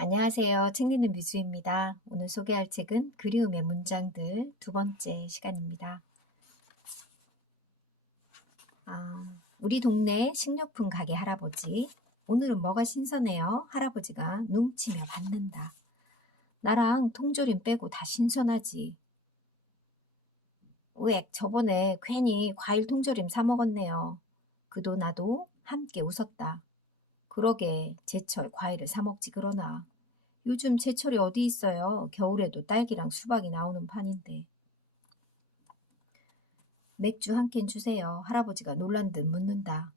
안녕하세요. 책 읽는 뮤즈입니다. 오늘 소개할 책은 그리움의 문장들 두 번째 시간입니다. 우리 동네 식료품 가게 할아버지. 오늘은 뭐가 신선해요? 할아버지가 눈치며 받는다. 나랑 통조림 빼고 다 신선하지. 우엑, 저번에 괜히 과일 통조림 사 먹었네요. 그도 나도 함께 웃었다. 그러게 제철 과일을 사 먹지 그러나. 요즘 제철이 어디 있어요? 겨울에도 딸기랑 수박이 나오는 판인데. 맥주 한 캔 주세요. 할아버지가 놀란 듯 묻는다.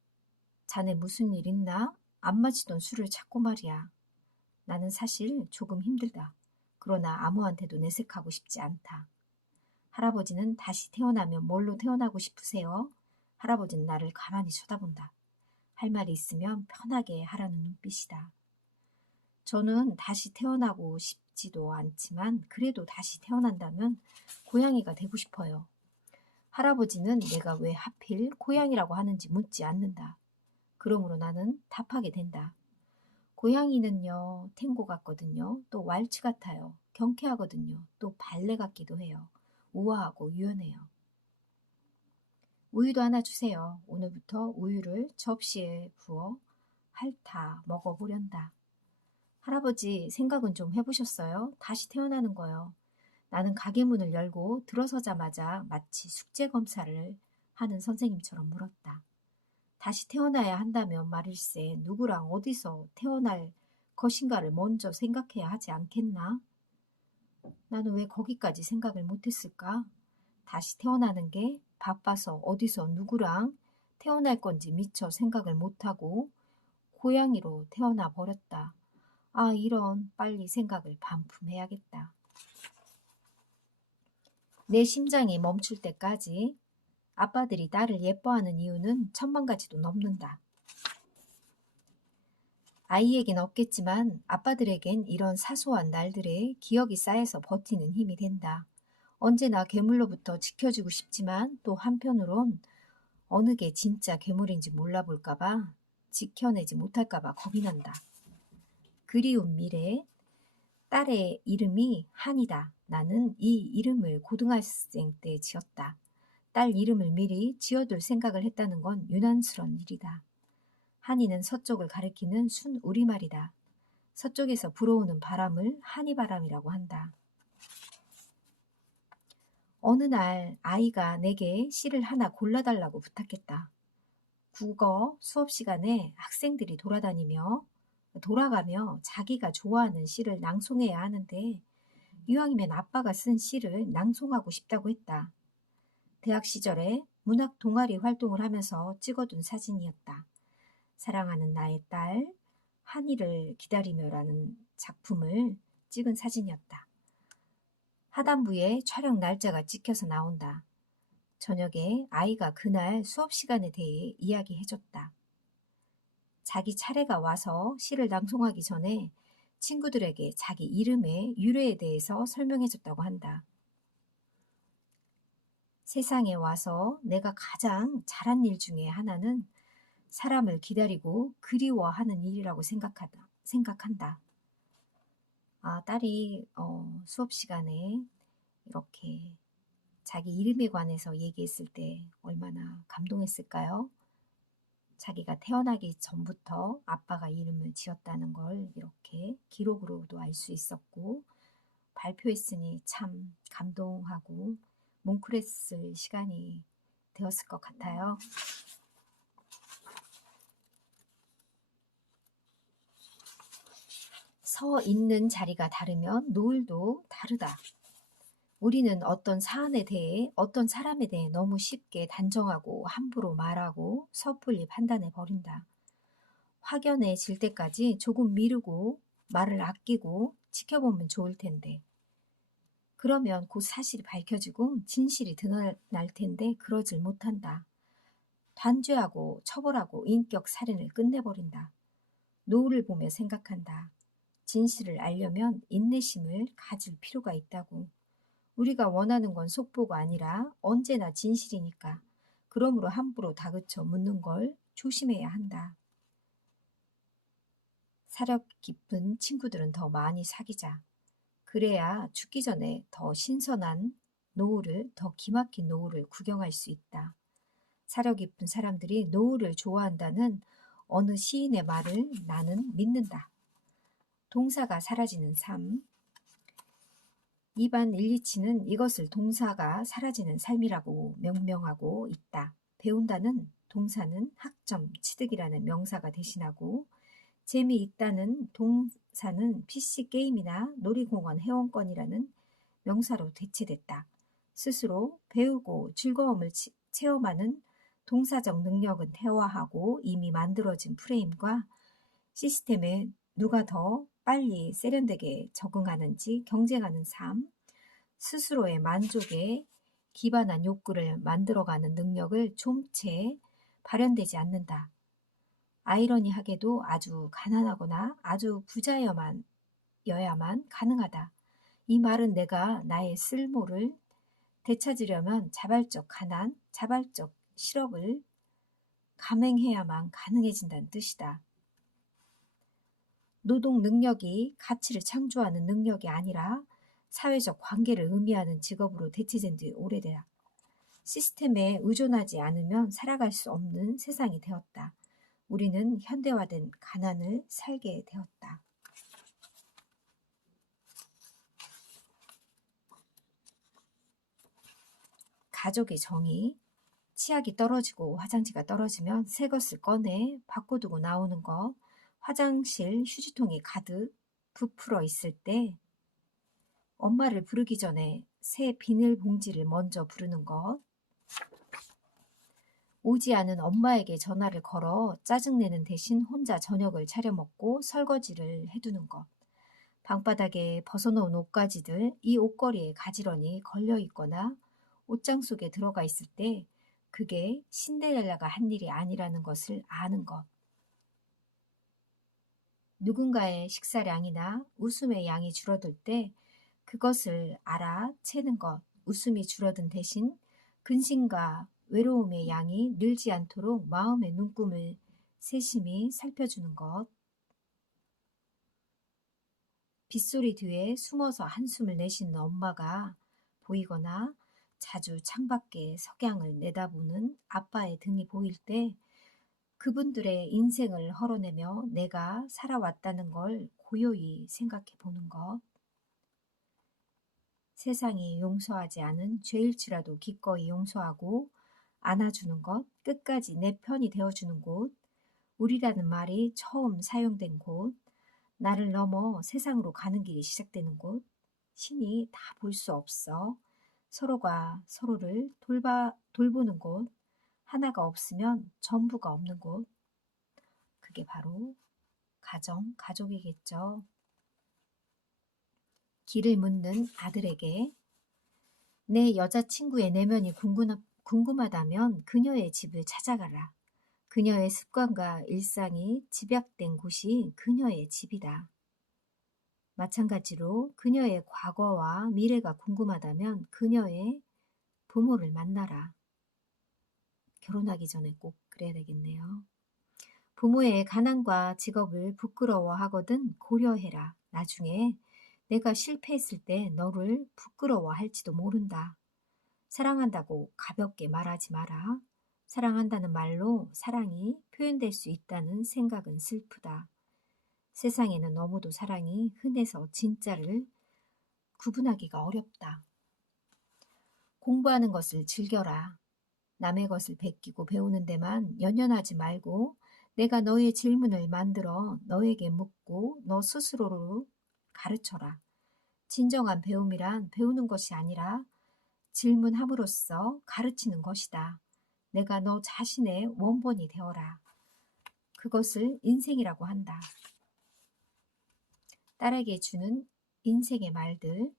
자네 무슨 일 있나? 안 마시던 술을 찾고 말이야. 나는 사실 조금 힘들다. 그러나 아무한테도 내색하고 싶지 않다. 할아버지는 다시 태어나면 뭘로 태어나고 싶으세요? 할아버지는 나를 가만히 쳐다본다. 할 말이 있으면 편하게 하라는 눈빛이다. 저는 다시 태어나고 싶지도 않지만 그래도 다시 태어난다면 고양이가 되고 싶어요. 할아버지는 내가 왜 하필 고양이라고 하는지 묻지 않는다. 그러므로 나는 답하게 된다. 고양이는요, 탱고 같거든요. 또 왈츠 같아요. 경쾌하거든요. 또 발레 같기도 해요. 우아하고 유연해요. 우유도 하나 주세요. 오늘부터 우유를 접시에 부어 핥아 먹어보련다. 할아버지, 생각은 좀 해보셨어요? 다시 태어나는 거요. 나는 가게 문을 열고 들어서자마자 마치 숙제 검사를 하는 선생님처럼 물었다. 다시 태어나야 한다면 말일세 누구랑 어디서 태어날 것인가를 먼저 생각해야 하지 않겠나? 나는 왜 거기까지 생각을 못했을까? 다시 태어나는 게 바빠서 어디서 누구랑 태어날 건지 미처 생각을 못하고 고양이로 태어나 버렸다. 아, 이런 빨리 생각을 반품해야겠다. 내 심장이 멈출 때까지 아빠들이 나를 예뻐하는 이유는 천만 가지도 넘는다. 아이에겐 없겠지만 아빠들에겐 이런 사소한 날들의 기억이 쌓여서 버티는 힘이 된다. 언제나 괴물로부터 지켜주고 싶지만 또 한편으론 어느 게 진짜 괴물인지 몰라볼까봐 지켜내지 못할까봐 겁이 난다. 그리운 미래, 딸의 이름이 한이다. 나는 이 이름을 고등학생 때 지었다. 딸 이름을 미리 지어둘 생각을 했다는 건 유난스러운 일이다. 한이는 서쪽을 가리키는 순 우리말이다. 서쪽에서 불어오는 바람을 한이바람이라고 한다. 어느 날 아이가 내게 시를 하나 골라달라고 부탁했다. 국어 수업 시간에 학생들이 돌아가며 자기가 좋아하는 시를 낭송해야 하는데 이왕이면 아빠가 쓴 시를 낭송하고 싶다고 했다. 대학 시절에 문학 동아리 활동을 하면서 찍어둔 사진이었다. 사랑하는 나의 딸 한이를 기다리며라는 작품을 찍은 사진이었다. 하단부에 촬영 날짜가 찍혀서 나온다. 저녁에 아이가 그날 수업 시간에 대해 이야기해줬다. 자기 차례가 와서 시를 낭송하기 전에 친구들에게 자기 이름의 유래에 대해서 설명해줬다고 한다. 세상에 와서 내가 가장 잘한 일 중에 하나는 사람을 기다리고 그리워하는 일이라고 생각한다. 딸이 수업 시간에 이렇게 자기 이름에 관해서 얘기했을 때 얼마나 감동했을까요? 자기가 태어나기 전부터 아빠가 이름을 지었다는 걸 이렇게 기록으로도 알 수 있었고 발표했으니 참 감동하고 뭉클했을 시간이 되었을 것 같아요. 서 있는 자리가 다르면 노을도 다르다. 우리는 어떤 사안에 대해, 어떤 사람에 대해 너무 쉽게 단정하고 함부로 말하고 섣불리 판단해 버린다. 확연해질 때까지 조금 미루고 말을 아끼고 지켜보면 좋을 텐데. 그러면 곧 사실이 밝혀지고 진실이 드러날 텐데 그러질 못한다. 단죄하고 처벌하고 인격 살인을 끝내버린다. 노을을 보며 생각한다. 진실을 알려면 인내심을 가질 필요가 있다고. 우리가 원하는 건 속보가 아니라 언제나 진실이니까. 그러므로 함부로 다그쳐 묻는 걸 조심해야 한다. 사력 깊은 친구들은 더 많이 사귀자. 그래야 죽기 전에 더 신선한 노을을, 더 기막힌 노을을 구경할 수 있다. 사력 깊은 사람들이 노을을 좋아한다는 어느 시인의 말을 나는 믿는다. 동사가 사라지는 삶. 이반 일리치는 이것을 동사가 사라지는 삶이라고 명명하고 있다. 배운다는 동사는 학점, 취득이라는 명사가 대신하고 재미있다는 동사는 PC게임이나 놀이공원 회원권이라는 명사로 대체됐다. 스스로 배우고 즐거움을 체험하는 동사적 능력은 대화하고 이미 만들어진 프레임과 시스템에 누가 더 빨리 세련되게 적응하는지 경쟁하는 삶, 스스로의 만족에 기반한 욕구를 만들어가는 능력을 좀 채 발현되지 않는다. 아이러니하게도 아주 가난하거나 아주 부자여야만 가능하다. 이 말은 내가 나의 쓸모를 되찾으려면 자발적 가난, 자발적 실업을 감행해야만 가능해진다는 뜻이다. 노동 능력이 가치를 창조하는 능력이 아니라 사회적 관계를 의미하는 직업으로 대체된 지 오래되다. 시스템에 의존하지 않으면 살아갈 수 없는 세상이 되었다. 우리는 현대화된 가난을 살게 되었다. 가족의 정의. 치약이 떨어지고 화장지가 떨어지면 새 것을 꺼내 바꿔두고 나오는 것. 화장실 휴지통이 가득 부풀어 있을 때 엄마를 부르기 전에 새 비닐봉지를 먼저 부르는 것. 오지 않은 엄마에게 전화를 걸어 짜증내는 대신 혼자 저녁을 차려 먹고 설거지를 해두는 것. 방바닥에 벗어놓은 옷가지들, 이 옷걸이에 가지런히 걸려 있거나 옷장 속에 들어가 있을 때 그게 신데렐라가 한 일이 아니라는 것을 아는 것. 누군가의 식사량이나 웃음의 양이 줄어들 때 그것을 알아채는 것. 웃음이 줄어든 대신 근심과 외로움의 양이 늘지 않도록 마음의 눈금을 세심히 살펴주는 것. 빗소리 뒤에 숨어서 한숨을 내쉬는 엄마가 보이거나 자주 창밖에 석양을 내다보는 아빠의 등이 보일 때 그분들의 인생을 헐어내며 내가 살아왔다는 걸 고요히 생각해 보는 것. 세상이 용서하지 않은 죄일지라도 기꺼이 용서하고 안아주는 것, 끝까지 내 편이 되어주는 곳, 우리라는 말이 처음 사용된 곳, 나를 넘어 세상으로 가는 길이 시작되는 곳, 신이 다 볼 수 없어 서로가 서로를 돌보는 곳, 하나가 없으면 전부가 없는 곳, 그게 바로 가족이겠죠. 길을 묻는 아들에게 내 여자친구의 내면이 궁금하다면 그녀의 집을 찾아가라. 그녀의 습관과 일상이 집약된 곳이 그녀의 집이다. 마찬가지로 그녀의 과거와 미래가 궁금하다면 그녀의 부모를 만나라. 결혼하기 전에 꼭 그래야 되겠네요. 부모의 가난과 직업을 부끄러워하거든 고려해라. 나중에 내가 실패했을 때 너를 부끄러워할지도 모른다. 사랑한다고 가볍게 말하지 마라. 사랑한다는 말로 사랑이 표현될 수 있다는 생각은 슬프다. 세상에는 너무도 사랑이 흔해서 진짜를 구분하기가 어렵다. 공부하는 것을 즐겨라. 남의 것을 베끼고 배우는 데만 연연하지 말고 내가 너의 질문을 만들어 너에게 묻고 너 스스로로 가르쳐라. 진정한 배움이란 배우는 것이 아니라 질문함으로써 가르치는 것이다. 내가 너 자신의 원본이 되어라. 그것을 인생이라고 한다. 딸에게 주는 인생의 말들.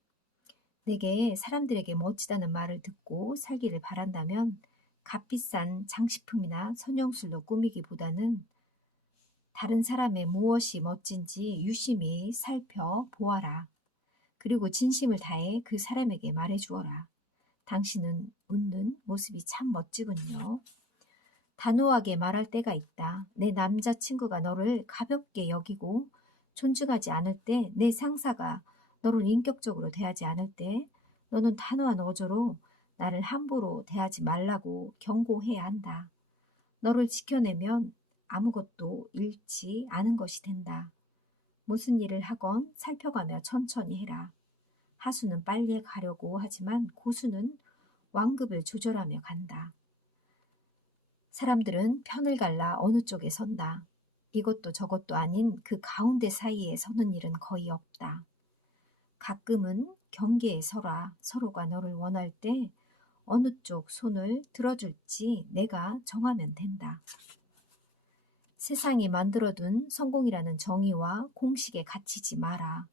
내게 사람들에게 멋지다는 말을 듣고 살기를 바란다면 값비싼 장식품이나 선영술로 꾸미기보다는 다른 사람의 무엇이 멋진지 유심히 살펴보아라. 그리고 진심을 다해 그 사람에게 말해주어라. 당신은 웃는 모습이 참 멋지군요. 단호하게 말할 때가 있다. 내 남자친구가 너를 가볍게 여기고 존중하지 않을 때, 내 상사가 너를 인격적으로 대하지 않을 때, 너는 단호한 어조로 나를 함부로 대하지 말라고 경고해야 한다. 너를 지켜내면 아무것도 잃지 않은 것이 된다. 무슨 일을 하건 살펴가며 천천히 해라. 하수는 빨리 가려고 하지만 고수는 완급을 조절하며 간다. 사람들은 편을 갈라 어느 쪽에 선다. 이것도 저것도 아닌 그 가운데 사이에 서는 일은 거의 없다. 가끔은 경계에 서라. 서로가 너를 원할 때 어느 쪽 손을 들어줄지 내가 정하면 된다. 세상이 만들어둔 성공이라는 정의와 공식에 갇히지 마라.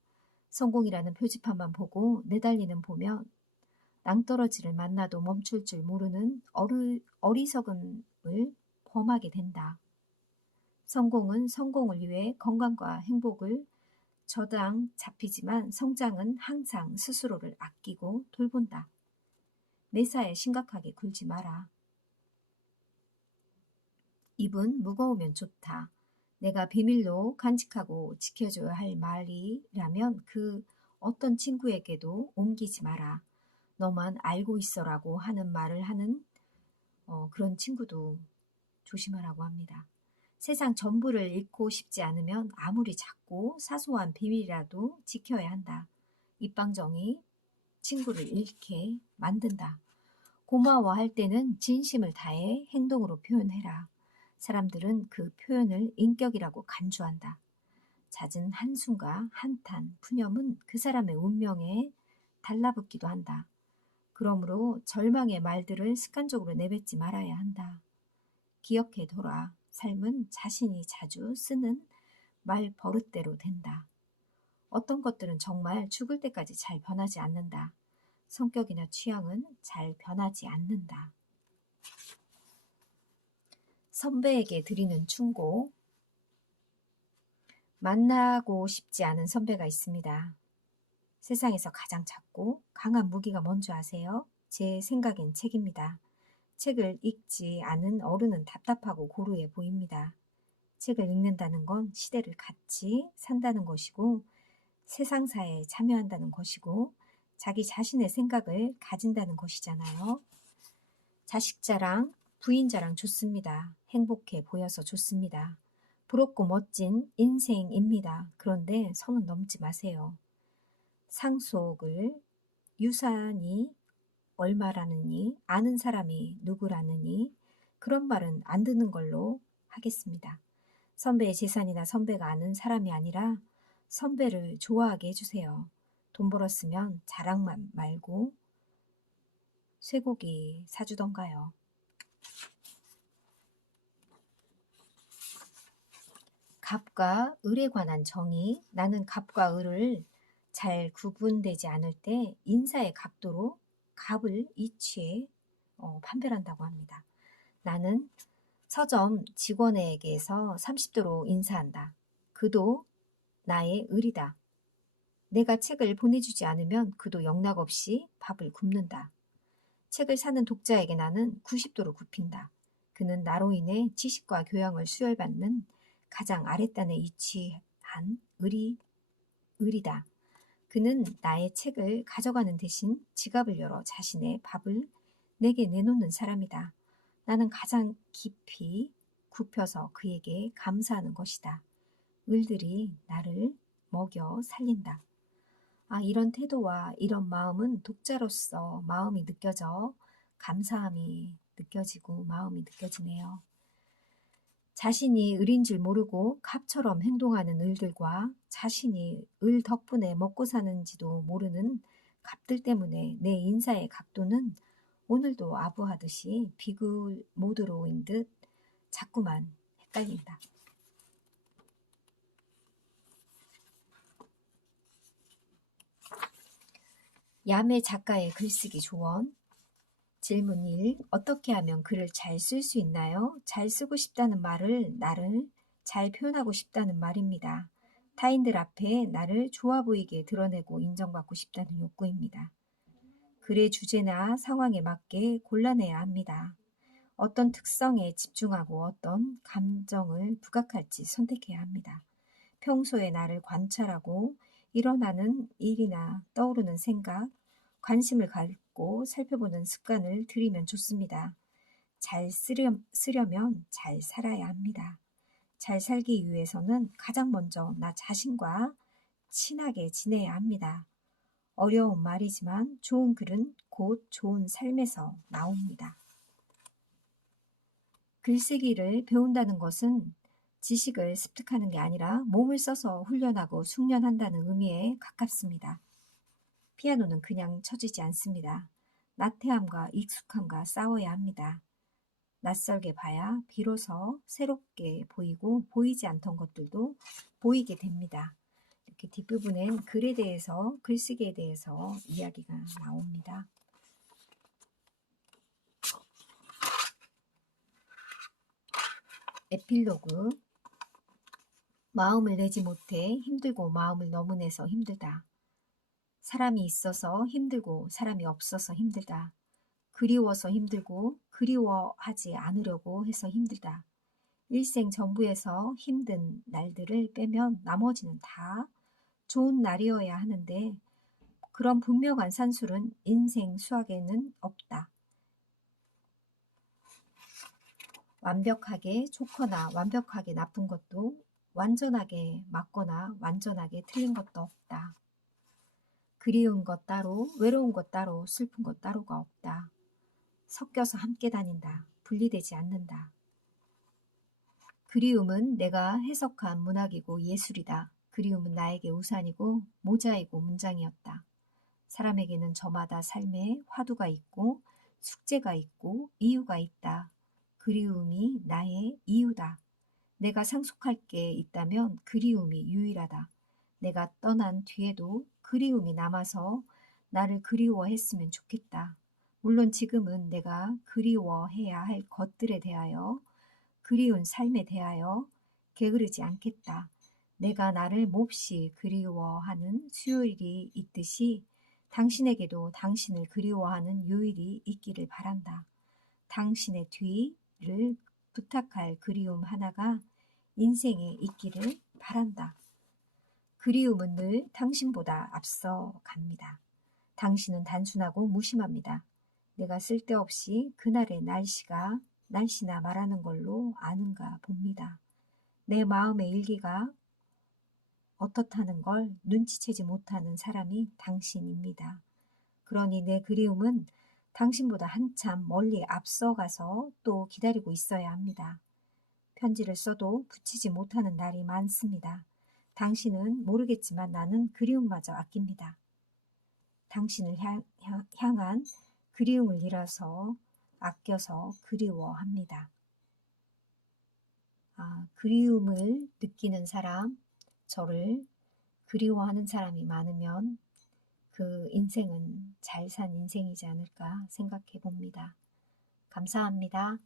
성공이라는 표지판만 보고 내달리는 보면 낭떠러지를 만나도 멈출 줄 모르는 어리석음을 범하게 된다. 성공은 성공을 위해 건강과 행복을 저당 잡히지만 성장은 항상 스스로를 아끼고 돌본다. 매사에 심각하게 굴지 마라. 입은 무거우면 좋다. 내가 비밀로 간직하고 지켜줘야 할 말이라면 그 어떤 친구에게도 옮기지 마라. 너만 알고 있어라고 하는 말을 하는 그런 친구도 조심하라고 합니다. 세상 전부를 잃고 싶지 않으면 아무리 작고 사소한 비밀이라도 지켜야 한다. 입방정이 친구를 잃게 만든다. 고마워할 때는 진심을 다해 행동으로 표현해라. 사람들은 그 표현을 인격이라고 간주한다. 잦은 한숨과 한탄, 푸념은 그 사람의 운명에 달라붙기도 한다. 그러므로 절망의 말들을 습관적으로 내뱉지 말아야 한다. 기억해둬라. 삶은 자신이 자주 쓰는 말 버릇대로 된다. 어떤 것들은 정말 죽을 때까지 잘 변하지 않는다. 성격이나 취향은 잘 변하지 않는다. 선배에게 드리는 충고. 만나고 싶지 않은 선배가 있습니다. 세상에서 가장 작고 강한 무기가 뭔지 아세요? 제 생각엔 책입니다. 책을 읽지 않은 어른은 답답하고 고루해 보입니다. 책을 읽는다는 건 시대를 같이 산다는 것이고 세상사에 참여한다는 것이고 자기 자신의 생각을 가진다는 것이잖아요. 자식 자랑, 부인 자랑 좋습니다. 행복해 보여서 좋습니다. 부럽고 멋진 인생입니다. 그런데 선은 넘지 마세요. 상속을 유산이 얼마라느니 아는 사람이 누구라느니 그런 말은 안 듣는 걸로 하겠습니다. 선배의 재산이나 선배가 아는 사람이 아니라 선배를 좋아하게 해주세요. 돈 벌었으면 자랑만 말고 쇠고기 사주던가요. 갑과 을에 관한 정의. 나는 갑과 을을 잘 구분되지 않을 때 인사의 각도로 갑을 이취해 판별한다고 합니다. 나는 서점 직원에게서 30도로 인사한다. 그도 나의 을이다. 내가 책을 보내주지 않으면 그도 영락없이 밥을 굶는다. 책을 사는 독자에게 나는 90도로 굽힌다. 그는 나로 인해 지식과 교양을 수혈받는 가장 아랫단에 위치한 을이다. 그는 나의 책을 가져가는 대신 지갑을 열어 자신의 밥을 내게 내놓는 사람이다. 나는 가장 깊이 굽혀서 그에게 감사하는 것이다. 을들이 나를 먹여 살린다. 이런 태도와 이런 마음은 독자로서 마음이 느껴져 감사함이 느껴지고 마음이 느껴지네요. 자신이 을인 줄 모르고 갑처럼 행동하는 을들과 자신이 을 덕분에 먹고 사는지도 모르는 갑들 때문에 내 인사의 각도는 오늘도 아부하듯이 비굴 모드로인 듯 자꾸만 헷갈린다. 야매 작가의 글쓰기 조언. 질문 1. 어떻게 하면 글을 잘 쓸 수 있나요? 잘 쓰고 싶다는 말을 나를 잘 표현하고 싶다는 말입니다. 타인들 앞에 나를 좋아 보이게 드러내고 인정받고 싶다는 욕구입니다. 글의 주제나 상황에 맞게 골라내야 합니다. 어떤 특성에 집중하고 어떤 감정을 부각할지 선택해야 합니다. 평소에 나를 관찰하고 일어나는 일이나 떠오르는 생각, 관심을 갖고 살펴보는 습관을 들이면 좋습니다. 잘 쓰려면 잘 살아야 합니다. 잘 살기 위해서는 가장 먼저 나 자신과 친하게 지내야 합니다. 어려운 말이지만 좋은 글은 곧 좋은 삶에서 나옵니다. 글쓰기를 배운다는 것은 지식을 습득하는 게 아니라 몸을 써서 훈련하고 숙련한다는 의미에 가깝습니다. 피아노는 그냥 쳐지지 않습니다. 나태함과 익숙함과 싸워야 합니다. 낯설게 봐야 비로소 새롭게 보이고 보이지 않던 것들도 보이게 됩니다. 이렇게 뒷부분엔 글에 대해서, 글쓰기에 대해서 이야기가 나옵니다. 에필로그. 마음을 내지 못해 힘들고 마음을 너무 내서 힘들다. 사람이 있어서 힘들고 사람이 없어서 힘들다. 그리워서 힘들고 그리워하지 않으려고 해서 힘들다. 일생 전부에서 힘든 날들을 빼면 나머지는 다 좋은 날이어야 하는데 그런 분명한 산술은 인생 수학에는 없다. 완벽하게 좋거나 완벽하게 나쁜 것도 완전하게 맞거나 완전하게 틀린 것도 없다. 그리운 것 따로, 외로운 것 따로, 슬픈 것 따로가 없다. 섞여서 함께 다닌다. 분리되지 않는다. 그리움은 내가 해석한 문학이고 예술이다. 그리움은 나에게 우산이고 모자이고 문장이었다. 사람에게는 저마다 삶에 화두가 있고 숙제가 있고 이유가 있다. 그리움이 나의 이유다. 내가 상속할 게 있다면 그리움이 유일하다. 내가 떠난 뒤에도 그리움이 남아서 나를 그리워했으면 좋겠다. 물론 지금은 내가 그리워해야 할 것들에 대하여, 그리운 삶에 대하여 게으르지 않겠다. 내가 나를 몹시 그리워하는 수요일이 있듯이 당신에게도 당신을 그리워하는 요일이 있기를 바란다. 당신의 뒤를 부탁할 그리움 하나가 인생에 있기를 바란다. 그리움은 늘 당신보다 앞서 갑니다. 당신은 단순하고 무심합니다. 내가 쓸데없이 그날의 날씨나 말하는 걸로 아는가 봅니다. 내 마음의 일기가 어떻다는 걸 눈치채지 못하는 사람이 당신입니다. 그러니 내 그리움은 당신보다 한참 멀리 앞서가서 또 기다리고 있어야 합니다. 편지를 써도 붙이지 못하는 날이 많습니다. 당신은 모르겠지만 나는 그리움마저 아낍니다. 당신을 향한 그리움을 잃어서 아껴서 그리워합니다. 그리움을 느끼는 사람, 저를 그리워하는 사람이 많으면 그 인생은 잘 산 인생이지 않을까 생각해 봅니다. 감사합니다.